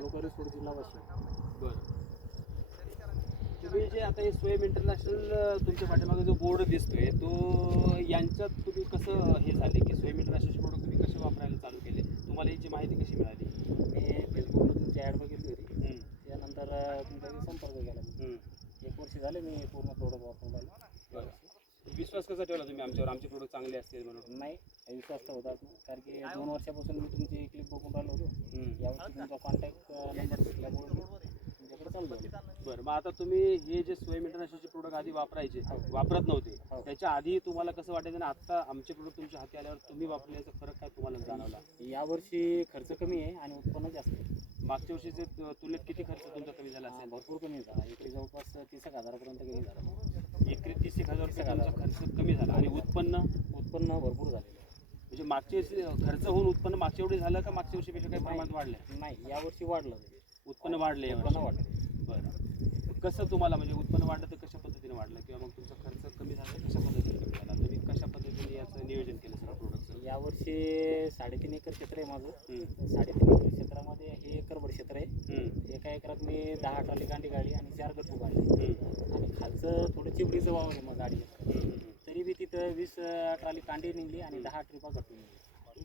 तालुका रिसोड जिल्हा वाशिम. बरं. तुम्ही जे आता हे स्वयं इंटरनॅशनल तुमच्या पाठीमागे जो बोर्ड दिसतोय तो यांच्यात तुम्ही कसं हे झाले की स्वयं इंटरनॅशनल प्रोडक्ट तुम्ही कसे वापरायला चालू केले, तुम्हाला याची माहिती कशी मिळाली? मी फेसबुकला तुमची ॲड बघितली होती. त्यानंतर तुमच्याशी संपर्क केला. 1 वर्ष झाले मी पूर्ण प्रोडक्ट वापरून राहिलो. बरं. विश्वास कसा ठेवला तुम्ही आमच्यावर, आमचे प्रोडक्ट चांगले असतील म्हणून? नाही, विश्वास तर होताच नाही, कारण की 2 वर्षापासून मी तुमची क्लिप बघून राहिलो होतो. यावर्षी तुमचा कॉन्टॅक्ट नंबर घेतल्यामुळे मी तुमच्याकडे चालू झालो. बरं. मग आता तुम्ही हे जे स्वयं इंटरनॅशनलचे प्रोडक्ट आधी वापरायचे वापरत नव्हते, त्याच्या आधी तुम्हाला कसं वाटायचं आणि आता आमचे प्रोडक्ट तुमच्या हाती आल्यावर तुम्ही वापरण्याचा फरक काय तुम्हाला जाणवला? यावर्षी खर्च कमी आहे आणि उत्पन्न जास्त आहे. मागच्या वर्षीचे तुलनेत किती खर्च तुमचा कमी झाला असेल? भरपूर कमी झाला. एकरी जवळपास 30,000पर्यंत कमी झाला. एकरी 30,000 रुपये तुमचा खर्च कमी झाला आणि उत्पन्न भरपूर झालेलं आहे. म्हणजे मागच्या वर्षी खर्च होऊन उत्पन्न मागच्या वर्षी झालं का मागच्या वर्षीपेक्षा काही प्रमाणात वाढलं? नाही, यावर्षी वाढलं. उत्पन्न वाढले. बरं. कसं तुम्हाला म्हणजे उत्पन्न वाढलं तर कशा पद्धतीने वाढलं, किंवा मग तुमचा खर्च कमी झाला तर कशा पद्धतीने कमी झाला? तुम्ही कशा पद्धतीने याचं नियोजन केलं सगळं प्रोडक्टचं? यावर्षी 3.5 एकर क्षेत्र आहे माझं. 3.5 एकर क्षेत्रामध्ये हे एकरभर क्षेत्र आहे. एका एकरात मी 10 ट्रॉली कांडी काढली आणि 4 गट्टू काढले. आणि खालचं थोडं चिवडीचं वावर आहे मग गाडी, तरी बी तिथं 20 ट्रॉली कांडी निघली आणि 10 ट्रिपा गट्टू निघली.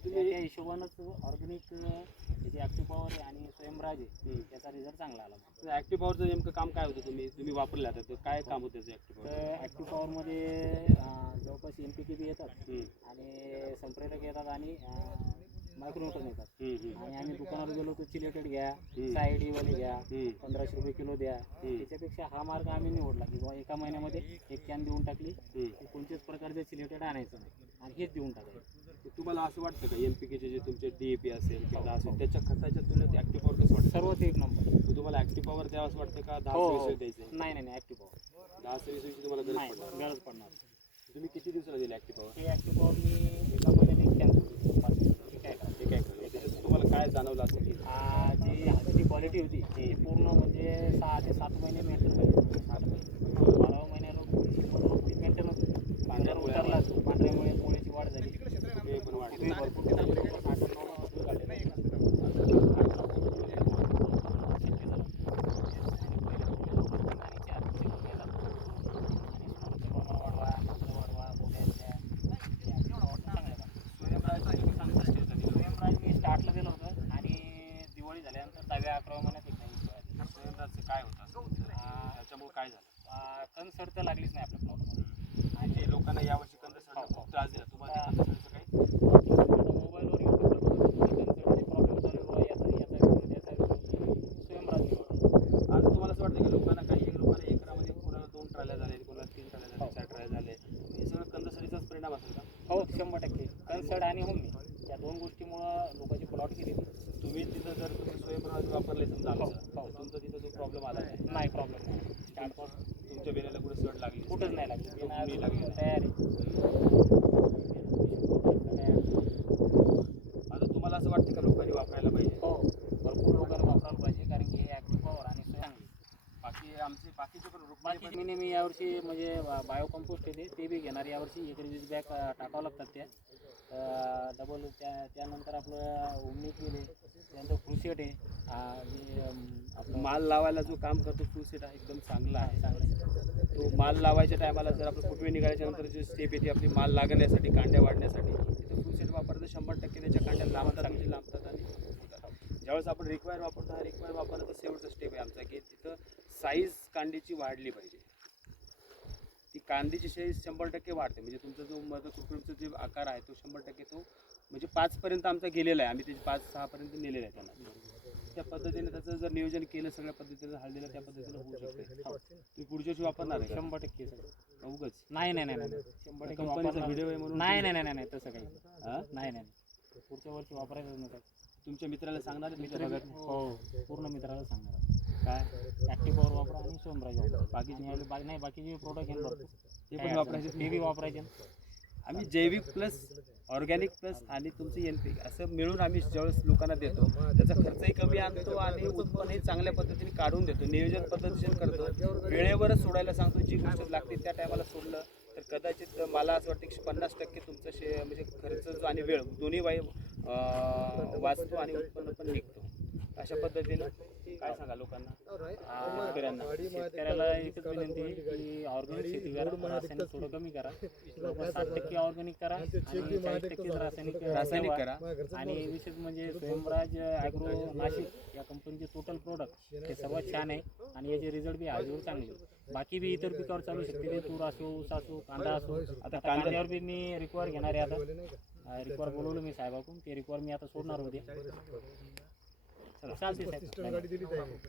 तुम्ही त्या हिशोबानंच ऑर्गॅनिक जे ॲक्टिव्ह पॉवर आहे आणि स्वयंराज आहे त्याचा रिझल्ट चांगला आला. ॲक्टिव्ह पॉवरचं नेमकं काम काय होतं? तुम्ही वापरलं आता तर काय काम होतं त्याचं ॲक्टिव्ह पॉवर? तर ॲक्टिव्ह पॉवरमध्ये जवळपास NPK बी येतात आणि संप्रेरक येतात आणि मायक्रोन्यूटन येतात. आणि आम्ही दुकानावर गेलो तर चिलेटेड घ्या, सायडीवाले घ्या, 1500 रुपये किलो द्या. त्याच्यापेक्षा हा मार्ग आम्ही निवडला की बाबा एका महिन्यामध्ये एक कॅन देऊन टाकली की कोणत्याच प्रकारचे चिलेटेड आणायचं नाही आणि हेच देऊन टाकायचं. तुम्हाला असं वाटतं का NPKचे जे तुमचे DAP असेल किंवा असेल त्याच्या खताच्या तुलनेत ॲक्टिव्ह पॉवर कसं वाटतं? सर्वात एक नंबर. तुम्हाला ॲक्टिव्ह पॉवर द्यावं असं वाटतं का 10-20 द्यायचं? नाही, ॲक्टिव्ह पॉवर 10-20 तुम्हाला गरज पडणार. तुम्ही किती दिवसाला दिले ॲक्टिव्ह पॉवर? हे ॲक्टिव्ह पॉवर मी एका महिन्याने एक कॅन देतो. काय त्याच्यात तुम्हाला काय जाणवलं असं की जी हाताची क्वालिटी होती ती पूर्ण म्हणजे 6 ते 7 महिने मेंटेन होती. 12व्या महिन्याला मेंटेन होती. पांढऱ्यामुळे उतरला, पांढऱ्यामुळे पोळीची वाढ झाली. पण वाढलं. स्टार्टला दिलं होतं आणि दिवाळी झाल्यानंतर 10व्या-11व्या महिन्यात एकदा स्वयंराजचं काय होतं त्याच्यामुळे काय झालं? कणसड तर लागलीच नाही आपल्या प्लॉटमध्ये. आणि लोकांना यावर्षी कंदसडा खूप त्रास दिला तुम्हाला? कंदसडचं काही मोबाईलवर कणसडचे प्रॉब्लेम चालू आहे, याचा स्वयंराज निवडला. आता तुम्हाला असं वाटतं की लोकांना एकरामध्ये कोणाला 2 ट्रायला झाले, कोणाला 3 ट्रायला झाले, 4 ट्रायला झाले, हे सगळं कंदसडीचाच परिणाम असेल का? हो, 100%. कणसड आणि हुमणी या 2 गोष्टीमुळं लोकांची प्लॉट गेली. तुम्ही तिथं जर तुम्ही स्वयंराज वापरले समजा तुमचा तिथं जो प्रॉब्लेम आला नाही, प्रॉब्लेम नाही. तुमच्या बेण्याला कुठे सड लागली? कुठंच नाही लागली. तयार आहे. आता तुम्हाला असं वाटतं का लोकांनी वापरायला पाहिजे? हो, भरपूर लोकांना वापरायला पाहिजे, कारण की हे ॲक्टिव्ह पॉवर आणि चांगली. बाकीचे पण बाकीचे मी यावर्षी म्हणजे बायो कंपोस्ट येते ते बी घेणार यावर्षी. एकरी 20 बॅग टाकावं लागतात त्या. डबल त्यानंतर आपलं उमणी केले, त्यानंतर फुलसेट आहे. आपलं माल लावायला जो काम करतो फुलसेट हा एकदम चांगला आहे. तो माल लावायच्या टायमाला जर आपलं फुटवे निघाल्याच्या नंतर जी स्टेप येते आपली माल लागण्यासाठी, कांड्या वाढण्यासाठी, तिथं फुलसेट वापरतं 100% त्याच्या कांड्या लांबतात आणि होतात. ज्यावेळेस आपण रिक्वायर वापरतो, हा रिक्वायर वापरण्याचा शेवटचा स्टेप आहे आमचा की तिथं साईज कांडीची वाढली पाहिजे. ती कांदीची साईज 100% वाढते. म्हणजे तुमचा जो कृत्रिमचा जे आकार आहे तो 100% तो म्हणजे 5पर्यंत आमचा गेलेला आहे. आम्ही त्याची 5-6पर्यंत नेलेला आहे त्यांना. त्या पद्धतीने त्याचं जर नियोजन केलं सगळ्या पद्धतीने हळदीला त्या पद्धतीने होऊ शकते. तुम्ही पुढच्या वर्षी वापरणार आहे? 100% उगाच नाही 100% कंपनीचा व्हिडिओ आहे म्हणून नाही तसं काही नाही. पुढच्या वर्षी वापरायचं नका. तुमच्या मित्राला सांगणार आहे? मित्र बघत हो, पूर्ण मित्राला सांगणार काय ॲक्टिव्ह पॉवर वापरा आणि स्वयंराज वापरा. बाकीचे प्रोडक्ट घेऊन भरतो ते पण वापरायचे, ते बी वापरायचे. आम्ही जैविक प्लस ऑर्गॅनिक प्लस आणि तुमचं NPK असं मिळून आम्ही ज्यावेळेस लोकांना देतो त्याचा खर्चही कमी आणतो आणि उत्पन्नही चांगल्या पद्धतीने काढून देतो. नियोजन पद्धतीने करतो, वेळेवरच सोडायला सांगतो. जी गोष्ट लागते त्या टायमाला सोडलं तर कदाचित मला असं वाटतं की 50% तुमचं म्हणजे खर्च जो आणि वेळ दोन्ही वाचतो आणि उत्पन्न पण निघतो. अशा पद्धतीनं काय सांगा लोकांना, शेतकऱ्यांना? शेतकऱ्याला एकच विनंती आहे की ऑर्गॅनिक शेती करा, रासायनिक थोडं कमी करा. 60% ऑर्गॅनिक करा आणि 40% रासायनिक करा. आणि विशेष म्हणजे स्वयंराज ॲग्रो नाशिक या कंपनीचे टोटल प्रोडक्ट हे सर्वात छान आहे आणि याचे रिझल्ट बी आजवर चांगले आहे. बाकी बी इतर पिकावर चालू शकते, ते तूर असो, ऊस असो, कांदा असो. आता कांद्यावर बी मी रिक्वायर घेणार आहे. आता रिक्वायर बोलवलं मी साहेबाकडून, ते रिक्वायर मी आता सोडणार होते. चालते साहेब.